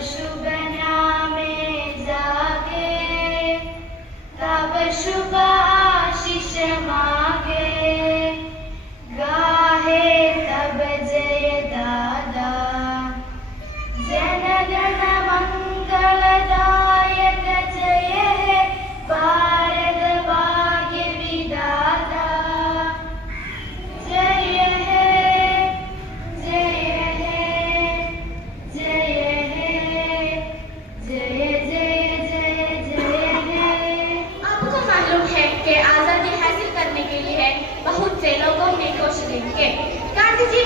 Shubha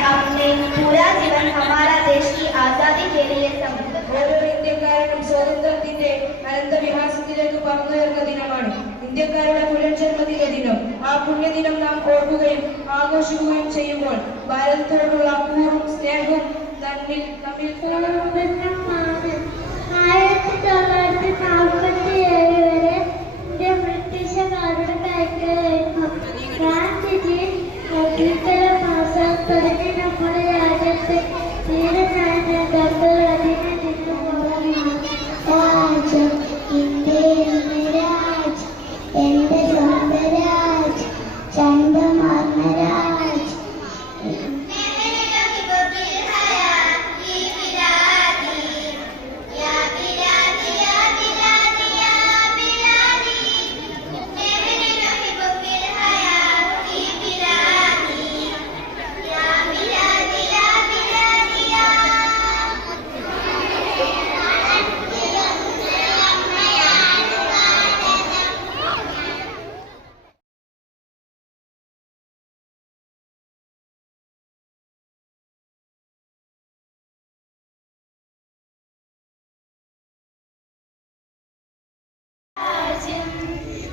में अपने पूरा जीवन हमारा देश की आज़ादी के लिए ഓരോ ഇന്ത്യക്കാരനും സ്വാതന്ത്ര്യത്തിന്റെ അനന്തവിഹാസത്തിലേക്ക് പങ്കുചേർന്ന ദിനമാണ്. ഇന്ത്യക്കാരുടെ പുനർജന്മദിന ദിനം. ആ പുണ്യദിനം നാം ഓർക്കുകയും ആഘോഷിക്കുകയും ചെയ്യുമ്പോൾ ഭാരതത്തോടുള്ള കൂറും സ്നേഹവും നമ്മിൽ നമ്മിൽ Thank you.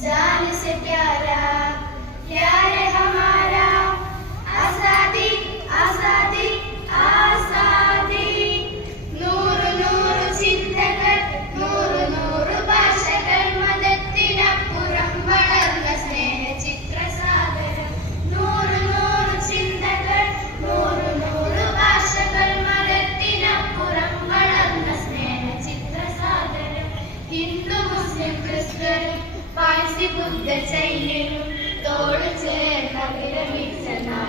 Daddy. ദശയിലും തോട് ചേർന്ന വിരമിച്ചെന്നാ